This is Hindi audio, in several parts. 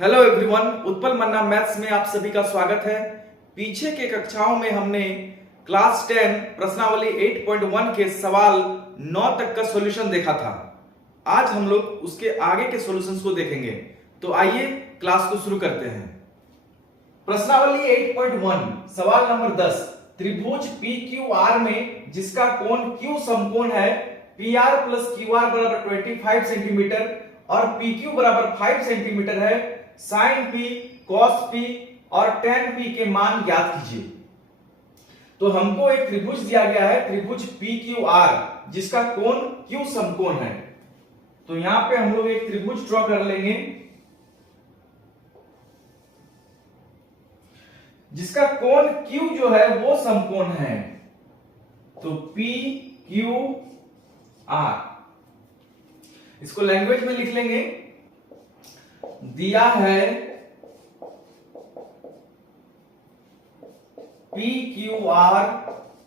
हेलो एवरीवन, उत्पल मन्ना मैथ्स में आप सभी का स्वागत है। पीछे के कक्षाओं में हमने क्लास 10 प्रश्नावली 8.1 के सवाल 9 तक का सॉल्यूशन देखा था। आज हम लोग उसके आगे के सॉल्यूशंस को देखेंगे। तो आइए क्लास को शुरू करते हैं। प्रश्नावली 8.1 सवाल नंबर 10, त्रिभुज PQR में जिसका कोण Q समकोण है PR प्लस QR बराबर 25 सेंटीमीटर और PQ बराबर 5 सेंटीमीटर है, साइन P, cos P और tan P के मान ज्ञात कीजिए। तो हमको एक त्रिभुज दिया गया है, त्रिभुज PQR जिसका कोण Q समकोण है। तो यहां पे हम लोग एक त्रिभुज ड्रॉ कर लेंगे जिसका कोण Q जो है वो समकोण है। तो PQR इसको लैंग्वेज में लिख लेंगे। दिया है PQR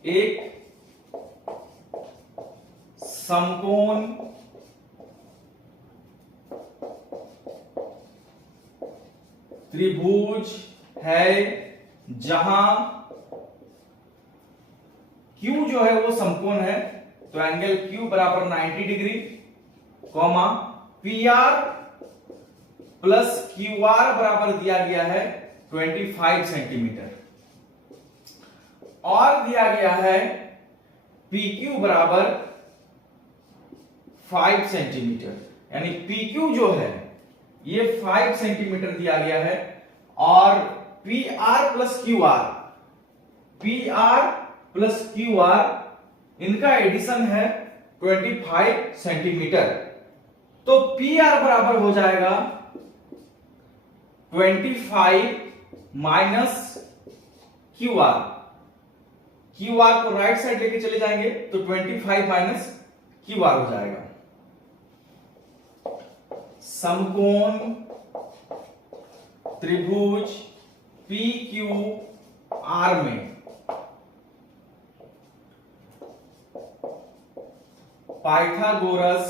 एक समकोण त्रिभुज है जहां Q जो है वो समकोण है, तो एंगल Q बराबर 90 degree, comma PR plus QR बराबर दिया गया है 25 सेंटीमीटर और दिया गया है PQ बराबर 5 सेंटीमीटर, यानी PQ जो है ये 5 सेंटीमीटर दिया गया है और PR प्लस QR इनका एडिशन है 25 सेंटीमीटर। तो PR बराबर हो जाएगा 25 माइनस QR को राइट साइड लेके चले जाएंगे तो 25 माइनस QR हो जाएगा। समकोण त्रिभुज PQR में पाइथागोरस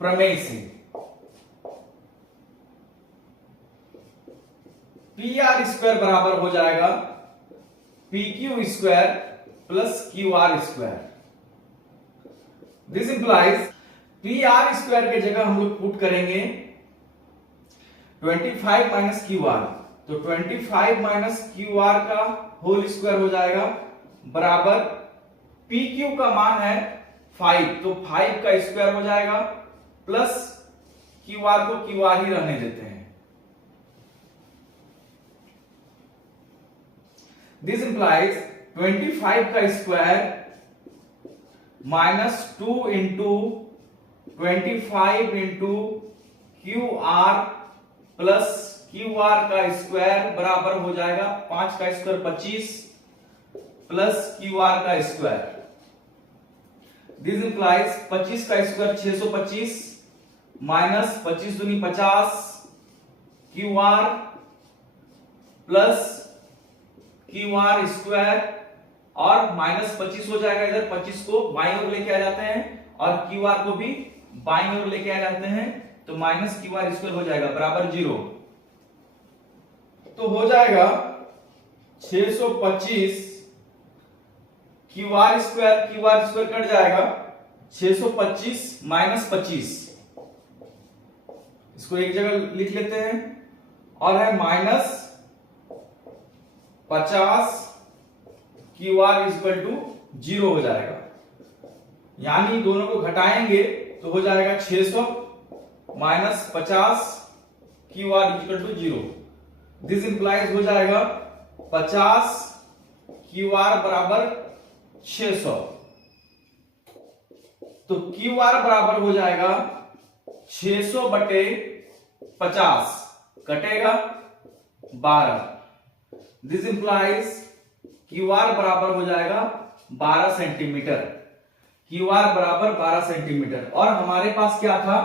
प्रमेय से PR स्क्वायर बराबर हो जाएगा PQ square plus QR square. This implies PR square के जगह हम लोग पुट करेंगे 25 माइनस QR, तो 25 माइनस QR का होल स्क्वायर हो जाएगा बराबर PQ का मान है 5, तो 5 का स्क्वायर हो जाएगा प्लस QR को QR ही रहने देते हैं। दिस इंप्लाइज 25 का square minus 2 into 25 into QR plus QR का स्क्वायर बराबर हो जाएगा 5 का स्क्वायर 25 प्लस QR का स्क्वायर। दिस इंप्लाइज 25 का स्क्वायर 625 माइनस 25 दूनी 50 QR प्लस QR स्क्वायर और माइनस 25 हो जाएगा। इधर 25 को बाईं ओर लेके आ जाते हैं और QR को भी बाईं ओर लेके आ जाते हैं, तो माइनस QR स्क्वायर हो जाएगा बराबर 0। तो हो जाएगा 625 QR स्क्वायर कट जाएगा 625 माइनस 25, इसको एक जगह लिख लेते हैं और है माइनस 50 QR इक्वल टू 0 हो जाएगा, यानी दोनों को घटाएंगे तो हो जाएगा 600 minus 50 QR equal to 0। This implies हो जाएगा 50 QR बराबर 600, तो QR बराबर हो जाएगा 600 बटे 50, कटेगा 12। दिस इंप्लाइज QR बराबर हो जाएगा 12 सेंटीमीटर, QR बराबर 12 सेंटीमीटर और हमारे पास क्या था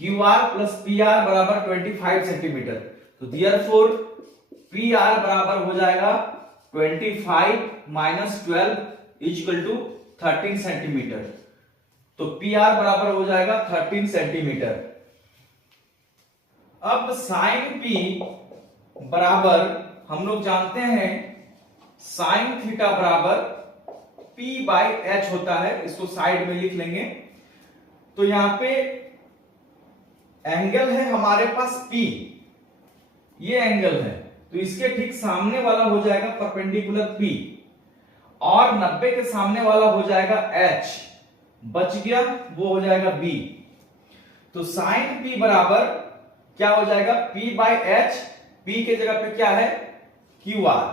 QR प्लस PR बराबर 25 सेंटीमीटर, तो देयरफॉर PR बराबर हो जाएगा 25 माइनस 12 इक्वल टू 13 सेंटीमीटर। तो पी आर बराबर हो जाएगा 13 सेंटीमीटर। अब साइन पी बराबर हम लोग जानते हैं साइन थीटा बराबर पी बाई एच होता है, इसको साइड में लिख लेंगे। तो यहां पे एंगल है हमारे पास पी, ये एंगल है, तो इसके ठीक सामने वाला हो जाएगा परपेंडिकुलर पी, और 90 के सामने वाला हो जाएगा एच, बच गया वो हो जाएगा बी। तो साइन पी बराबर क्या हो जाएगा, पी बाई एच, पी के जगह पे क्या है क्यू आर,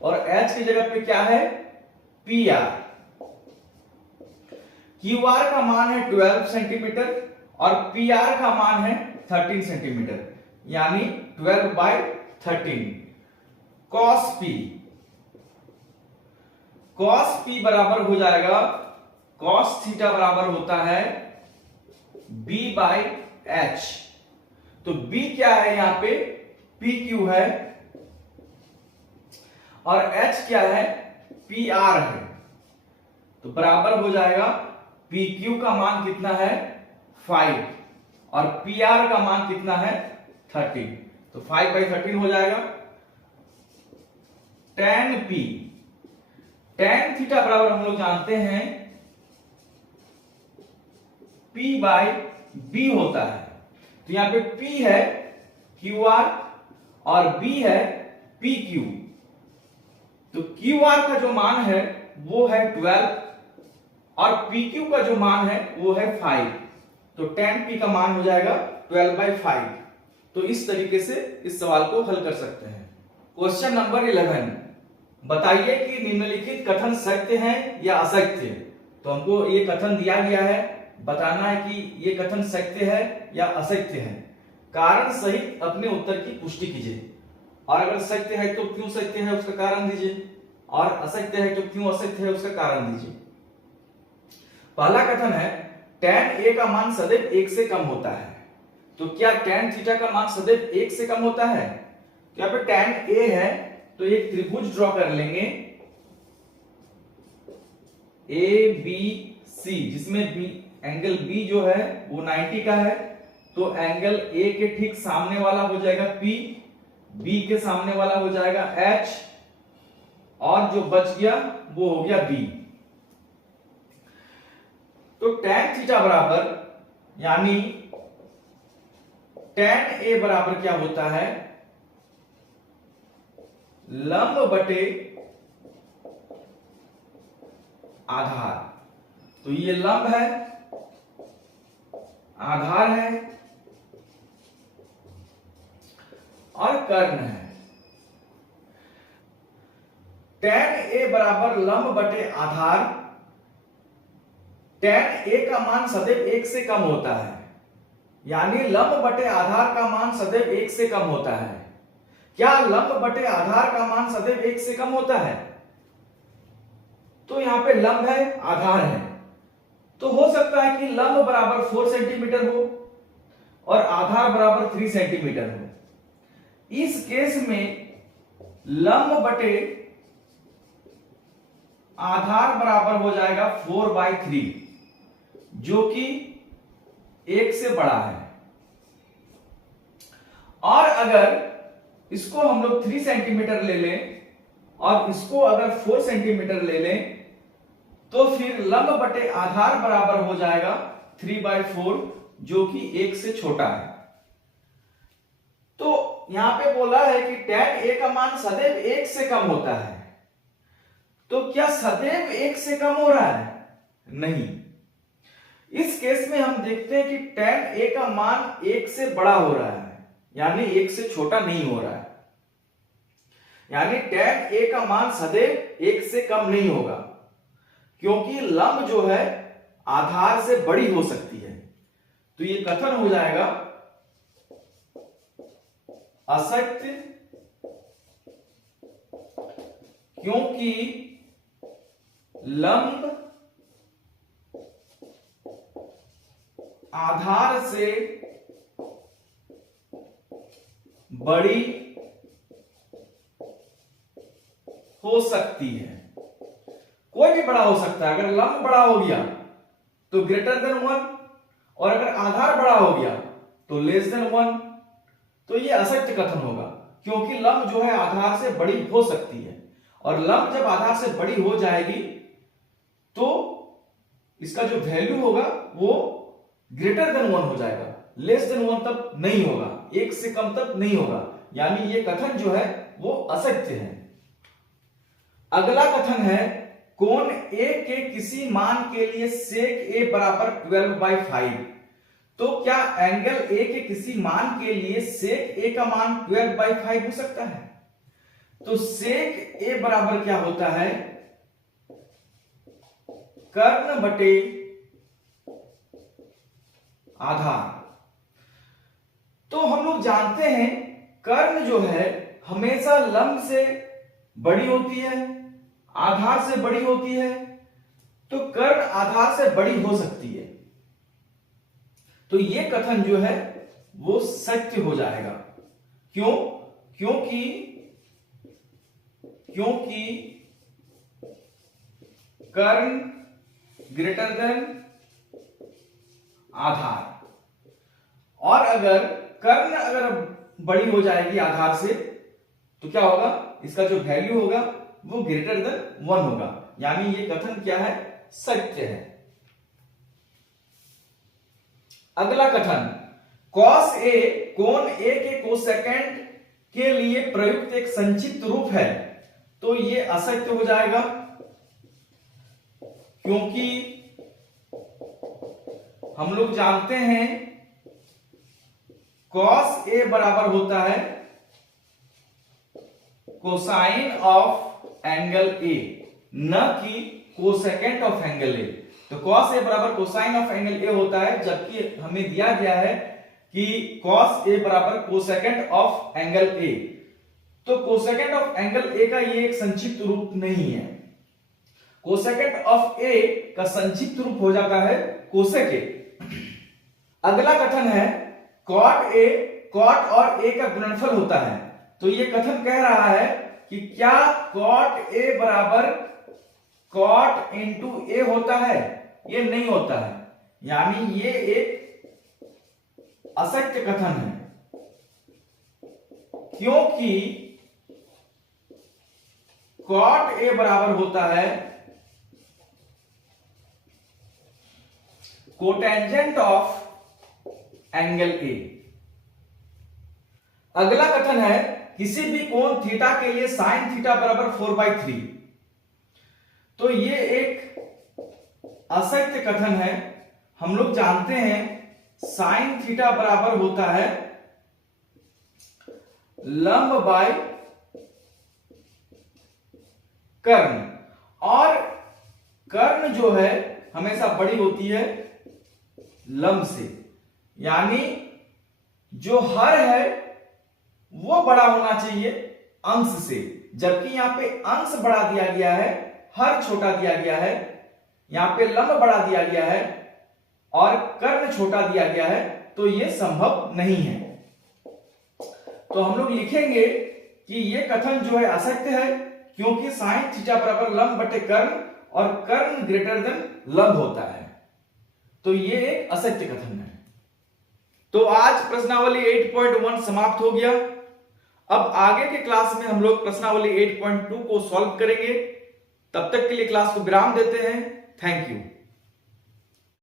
और एच की जगह पे क्या है पी आर। क्यू आर का मान है 12 सेंटीमीटर और पी आर का मान है 13 सेंटीमीटर, यानी 12 by 13। Cos P, cos P बराबर हो जाएगा, कॉस थीटा बराबर होता है बी बाई एच। तो बी क्या है यहां पे, पी क्यू है, और एच क्या है पी आर है। तो बराबर हो जाएगा पी क्यू का मान कितना है 5 और पी आर का मान कितना है 13, तो 5 बाई 13 हो जाएगा। tan पी, tan थीटा बराबर हम लोग जानते हैं P बाई बी होता है। तो यहां पे P है क्यू आर और B है पी क्यू। तो क्यू आर का जो मान है वो है 12 और पी क्यू का जो मान है वो है 5, तो tan P का मान हो जाएगा 12 बाई 5। तो इस तरीके से इस सवाल को हल कर सकते हैं। क्वेश्चन नंबर 11, बताइए कि निम्नलिखित कथन सत्य है या असत्य। तो हमको ये कथन दिया गया है, बताना है कि ये कथन सत्य है या असत्य है। कारण सहित अपने उत्तर की पुष्टि कीजिए, और अगर सत्य है तो क्यों सत्य है उसका कारण दीजिए, और असत्य है तो क्यों असत्य है उसका कारण दीजिए। पहला कथन है tan a का मान सदैव 1 से कम होता है। तो क्या tan थीटा का मान सदैव 1 से कम होता है? यहाँ पे tan a है तो एक त्रिभुज ड्रॉ कर लेंगे ए बी सी, जिसमें बी एंगल B जो है वो 90 का है। तो एंगल A के ठीक सामने वाला हो जाएगा P, B के सामने वाला हो जाएगा H, और जो बच गया वो हो गया B। तो tan थीटा बराबर, यानी tan A बराबर क्या होता है, लंब बटे आधार। तो ये लंब है, आधार है और कर्ण है। tan A बराबर लंब बटे आधार, tan A का मान सदैव 1 से कम होता है, यानी लंब बटे आधार का मान सदैव 1 से कम होता है। क्या लंब बटे आधार का मान सदैव 1 से कम होता है? तो यहां पे लंब है, आधार है, तो हो सकता है कि लंब बराबर 4 सेंटीमीटर हो और आधार बराबर 3 सेंटीमीटर हो। इस केस में लंब बटे आधार बराबर हो जाएगा 4 बाई 3, जो कि 1 से बड़ा है। और अगर इसको हम लोग 3 सेंटीमीटर ले लें और इसको अगर 4 सेंटीमीटर ले लें, तो फिर लंब बटे आधार बराबर हो जाएगा 3 बाई 4, जो कि 1 से छोटा है। तो यहां पे बोला है कि tan A का मान सदैव 1 से कम होता है। तो क्या सदैव 1 से कम हो रहा है? नहीं। इस केस में हम देखते हैं कि tan A का मान 1 से बड़ा हो रहा है, यानी 1 से छोटा नहीं हो रहा है। यानी tan A का मान सदैव 1 से कम नहीं होगा, क्योंकि लंब जो है आधार से बड़ी हो सकती है। तो ये कथन हो जाएगा असत्य, क्योंकि लंब आधार से बड़ी हो सकती है। कोई भी बड़ा हो सकता है। अगर लंब बड़ा हो गया तो ग्रेटर देन 1, और अगर आधार बड़ा हो गया तो लेस देन 1, तो ये असत्य कथन होगा, क्योंकि लंब जो है आधार से बड़ी हो सकती है, और लंब जब आधार से बड़ी हो जाएगी तो इसका जो वैल्यू होगा वो ग्रेटर देन 1 हो जाएगा, लेस देन 1 तक नहीं होगा, 1 से कम तक नहीं होगा, यानी ये कथन जो है वो असत्य है। अगला कथन है कोण A के किसी मान के लिए sec A बराबर 12/5। तो क्या एंगल A के किसी मान के लिए sec A का मान 12/5 हो सकता है? तो sec A बराबर क्या होता है? कर्ण बटे आधार। तो हम लोग जानते हैं कर्ण जो है हमेशा लंब से बड़ी होती है, आधार से बड़ी होती है, तो कर्ण आधार से बड़ी हो सकती है, तो ये कथन जो है वो सत्य हो जाएगा। क्यों? क्योंकि कर्ण ग्रेटर देन आधार, और अगर कर्ण बड़ी हो जाएगी आधार से तो क्या होगा, इसका जो वैल्यू होगा वो ग्रेटर देन 1 होगा, यानी ये कथन क्या है, सत्य है। अगला कथन cos A कोण A के कोसेकेंट के लिए प्रयुक्त एक संक्षिप्त रूप है, तो ये असत्य हो जाएगा, क्योंकि हम लोग जानते हैं cos A बराबर होता है कोसाइन ऑफ एंगल A, न कि कोसेकेंट ऑफ एंगल A। तो cos A बराबर कोसाइन ऑफ एंगल A होता है, जबकि हमें दिया गया है कि cos A बराबर कोसेकेंट ऑफ एंगल A। तो कोसेकेंट ऑफ एंगल A का ये एक संक्षिप्त रूप नहीं है, कोसेकेंट ऑफ A का संक्षिप्त रूप हो जाता है कोसेक A। अगला कथन है cot A cot और A का गुणनफल होता है, तो ये कथन कह रहा है कि क्या cot A बराबर cot इंटू A होता है? ये नहीं होता है, यानी ये एक असत्य कथन है, क्योंकि cot A बराबर होता है कोटेंजेंट ऑफ एंगल A। अगला कथन है किसी भी कोण थीटा के लिए साइन थीटा बराबर 4/3। तो ये एक असत्य कथन है। हम लोग जानते हैं साइन थीटा बराबर होता है लंब बाय कर्ण, और कर्ण जो है हमेशा बड़ी होती है लंब से, यानी जो हर है वो बड़ा होना चाहिए अंश से, जबकि यहां पे अंश बड़ा दिया गया है, हर छोटा दिया गया है, यहां पे लंब बड़ा दिया गया है और कर्ण छोटा दिया गया है, तो ये संभव नहीं है। तो हम लोग लिखेंगे कि ये कथन जो है असत्य है, क्योंकि साइन थीटा बराबर लंब बटे कर्ण और कर्ण ग्रेटर देन लंब होता है, तो ये एक असत्य कथन है। तो आज प्रश्नावली 8.1 समाप्त हो गया। अब आगे के क्लास में हम लोग प्रश्नावली 8.2 को सॉल्व करेंगे। तब तक के लिए क्लास को विराम देते हैं। Thank you.